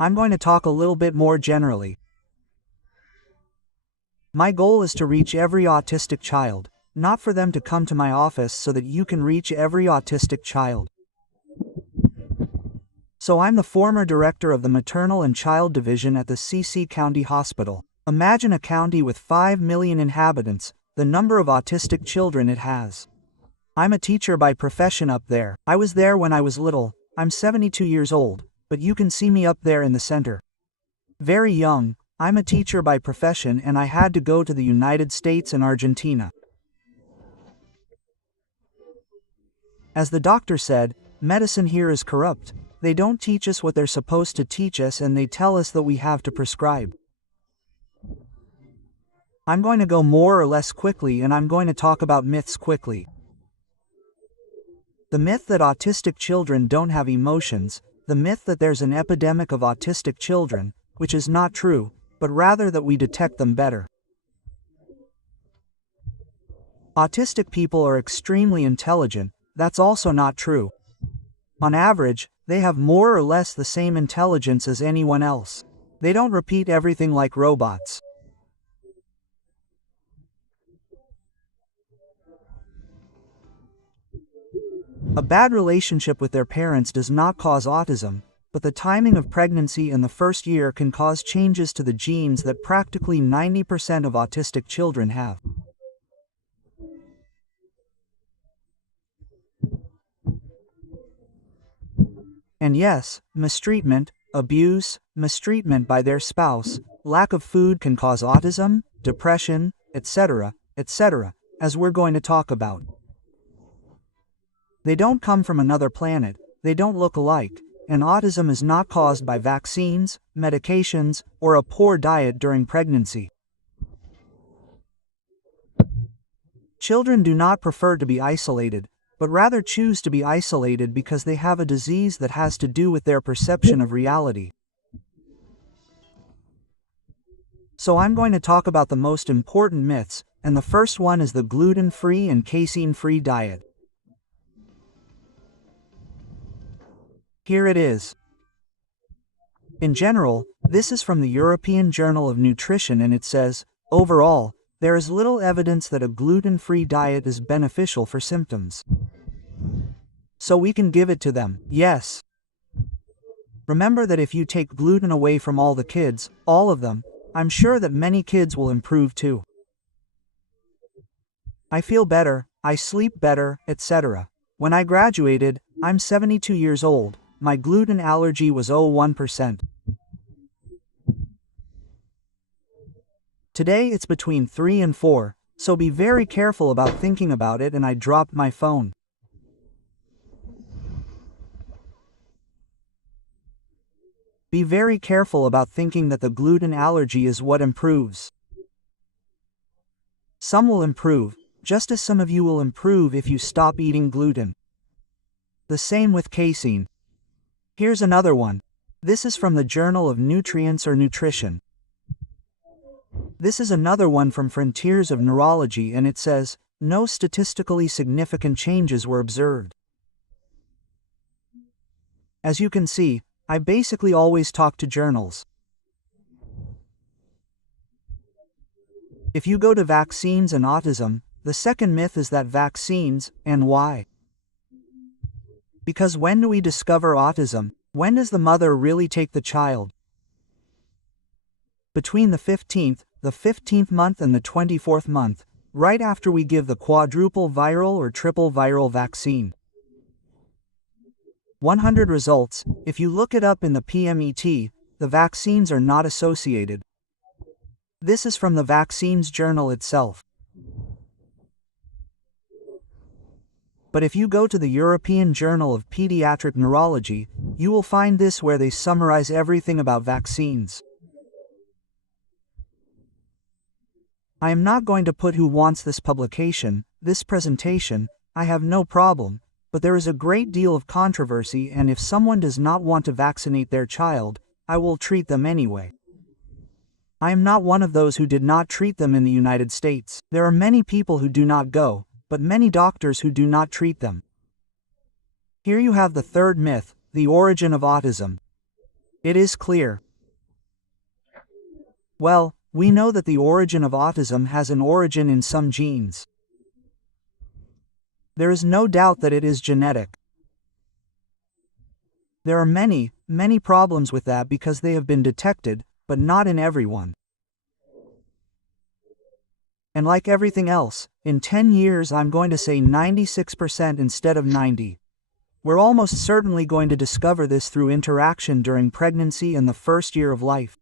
I'm going to talk a little bit more generally. My goal is to reach every autistic child, not for them to come to my office so that you can reach every autistic child. So I'm the former director of the Maternal and Child Division at the CC County Hospital. Imagine a county with 5 million inhabitants, the number of autistic children it has. I'm a teacher by profession up there. I was there when I was little. I'm 72 years old, but you can see me up there in the center. Very young, I'm a teacher by profession and I had to go to the United States and Argentina. As the doctor said, medicine here is corrupt. They don't teach us what they're supposed to teach us and they tell us that we have to prescribe. I'm going to go more or less quickly and I'm going to talk about myths quickly. The myth that autistic children don't have emotions, the myth that there's an epidemic of autistic children, which is not true, but rather that we detect them better. Autistic people are extremely intelligent, that's also not true. On average, they have more or less the same intelligence as anyone else. They don't repeat everything like robots. A bad relationship with their parents does not cause autism, but the timing of pregnancy in the first year can cause changes to the genes that practically 90% of autistic children have. And yes, mistreatment, abuse, mistreatment by their spouse, lack of food can cause autism, depression, etc., as we're going to talk about. They don't come from another planet, they don't look alike, and autism is not caused by vaccines, medications, or a poor diet during pregnancy. Children do not prefer to be isolated, but rather choose to be isolated because they have a disease that has to do with their perception of reality. So I'm going to talk about the most important myths, and the first one is the gluten-free and casein-free diet. Here it is. In general, this is from the European Journal of Nutrition and it says, overall, there is little evidence that a gluten-free diet is beneficial for symptoms. So we can give it to them, yes. Remember that if you take gluten away from all the kids, all of them, I'm sure that many kids will improve too. I feel better, I sleep better, etc. When I graduated, I'm 72 years old. My gluten allergy was 1%. Today it's between 3 and 4, so be very careful about thinking about it and I dropped my phone. Be very careful about thinking that the gluten allergy is what improves. Some will improve, just as some of you will improve if you stop eating gluten. The same with casein. Here's another one. This is from the Journal of Nutrients or Nutrition. This is another one from Frontiers of Neurology and it says, no statistically significant changes were observed. As you can see, I basically always talk to journals. If you go to vaccines and autism, the second myth is that vaccines, and why? Because when do we discover autism? When does the mother really take the child? Between the 15th month and the 24th month, right after we give the quadruple viral or triple viral vaccine. 100 results, if you look it up in the PMET, the vaccines are not associated. This is from the Vaccines Journal itself. But if you go to the European Journal of Pediatric Neurology, you will find this where they summarize everything about vaccines. I am not going to put who wants this publication, this presentation, I have no problem, but there is a great deal of controversy and if someone does not want to vaccinate their child, I will treat them anyway. I am not one of those who did not treat them in the United States. There are many people who do not go, but many doctors who do not treat them. Here you have the third myth, the origin of autism. It is clear. Well, we know that the origin of autism has an origin in some genes. There is no doubt that it is genetic. There are many, many problems with that because they have been detected, but not in everyone. And like everything else, in 10 years I'm going to say 96% instead of 90. We're almost certainly going to discover this through interaction during pregnancy and the first year of life.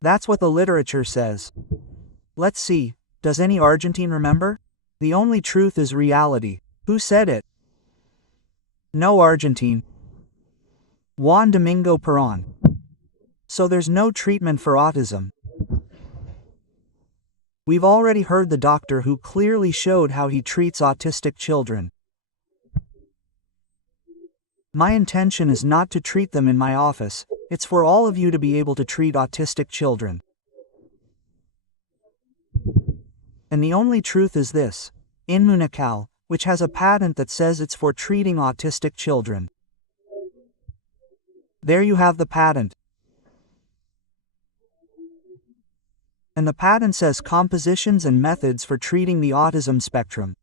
That's what the literature says. Let's see, does any Argentine remember? The only truth is reality. Who said it? No Argentine. Juan Domingo Perón. So there's no treatment for autism. We've already heard the doctor who clearly showed how he treats autistic children. My intention is not to treat them in my office, it's for all of you to be able to treat autistic children. And the only truth is this: Inmunical, which has a patent that says it's for treating autistic children. There you have the patent. And the patent says compositions and methods for treating the autism spectrum.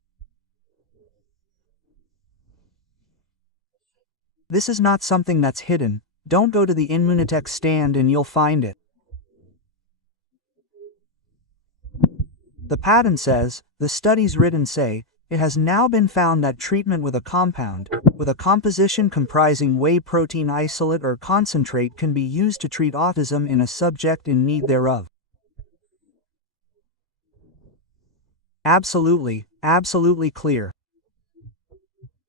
This is not something that's hidden. Don't go to the Inmunitech stand and you'll find it. The patent says, the studies written say, it has now been found that treatment with a compound, with a composition comprising whey protein isolate or concentrate can be used to treat autism in a subject in need thereof. Absolutely, absolutely clear.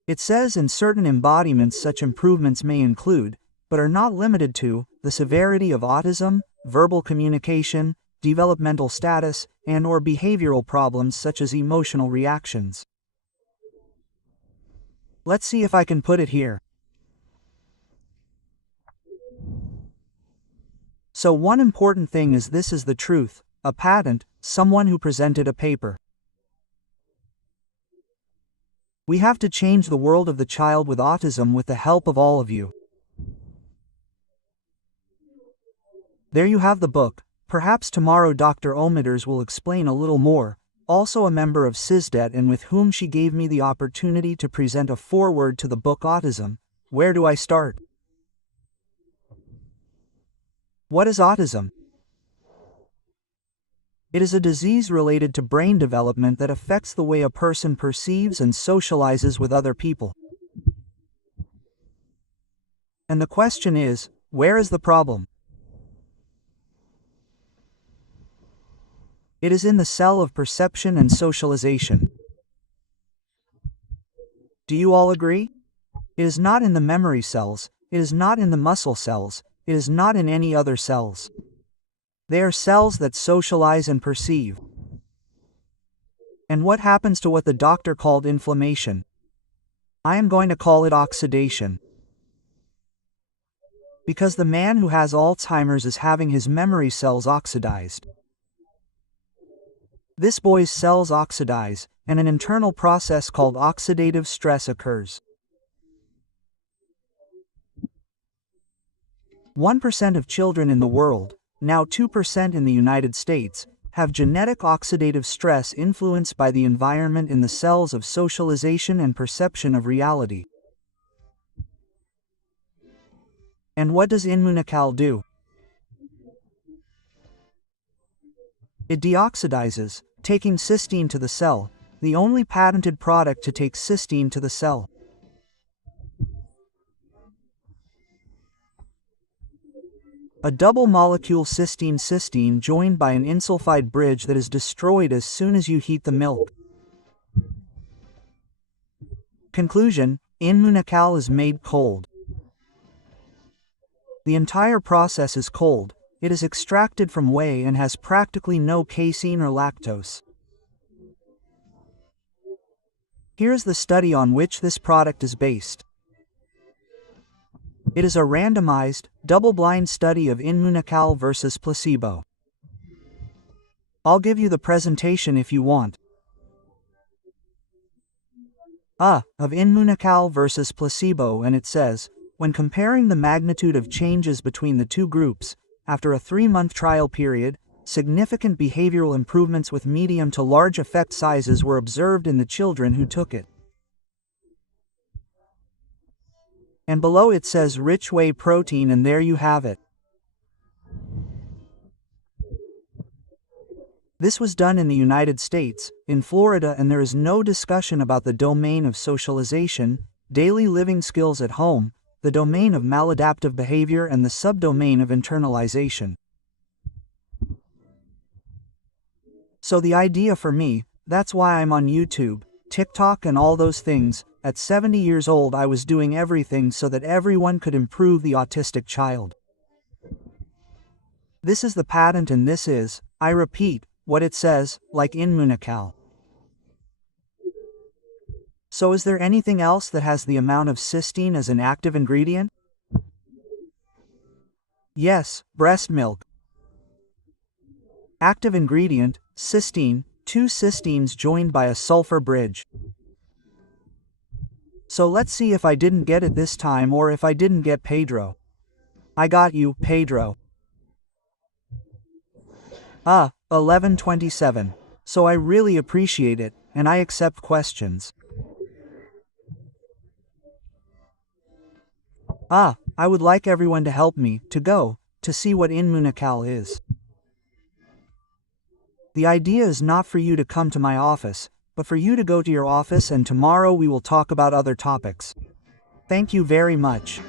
It says in certain embodiments such improvements may include, but are not limited to, the severity of autism, verbal communication, developmental status, and/or behavioral problems such as emotional reactions. Let's see if I can put it here. So one important thing is this is the truth, a patent, someone who presented a paper. We have to change the world of the child with autism with the help of all of you. There you have the book. Perhaps tomorrow Dr. Omiders will explain a little more, also a member of CISDET and with whom she gave me the opportunity to present a foreword to the book Autism. Where do I start? What is autism? It is a disease related to brain development that affects the way a person perceives and socializes with other people. And the question is, where is the problem? It is in the cell of perception and socialization. Do you all agree? It is not in the memory cells, it is not in the muscle cells, it is not in any other cells. They are cells that socialize and perceive. And what happens to what the doctor called inflammation? I am going to call it oxidation. Because the man who has Alzheimer's is having his memory cells oxidized. This boy's cells oxidize, and an internal process called oxidative stress occurs. 1% of children in the world, now 2% in the United States, have genetic oxidative stress influenced by the environment in the cells of socialization and perception of reality. And what does Inmunical do? It deoxidizes, taking cysteine to the cell, the only patented product to take cysteine to the cell. A double-molecule cysteine-cysteine joined by an insulfide bridge that is destroyed as soon as you heat the milk. Conclusion: Inmunical is made cold. The entire process is cold. It is extracted from whey and has practically no casein or lactose. Here's the study on which this product is based. It is a randomized, double-blind study of Inmunical versus placebo. I'll give you the presentation if you want. Of Inmunical versus placebo, and it says, When comparing the magnitude of changes between the two groups, after a 3-month trial period, significant behavioral improvements with medium to large effect sizes were observed in the children who took it. And below it says rich whey protein, and there you have it. This was done in the United States, in Florida, and there is no discussion about the domain of socialization, daily living skills at home, the domain of maladaptive behavior, and the subdomain of internalization. So the idea for me, that's why I'm on YouTube, TikTok and all those things. At 70 years old I was doing everything so that everyone could improve the autistic child. This is the patent, and this is, I repeat, what it says, like in Munical. So is there anything else that has the amount of cysteine as an active ingredient? Yes, breast milk. Active ingredient, cysteine, 2 cysteines joined by a sulfur bridge. So let's see if I didn't get it this time, or if I didn't get Pedro. I got you, Pedro. 11:27. So I really appreciate it, and I accept questions. I would like everyone to help me, to see what Inmunical is. The idea is not for you to come to my office, but for you to go to your office, and tomorrow we will talk about other topics. Thank you very much.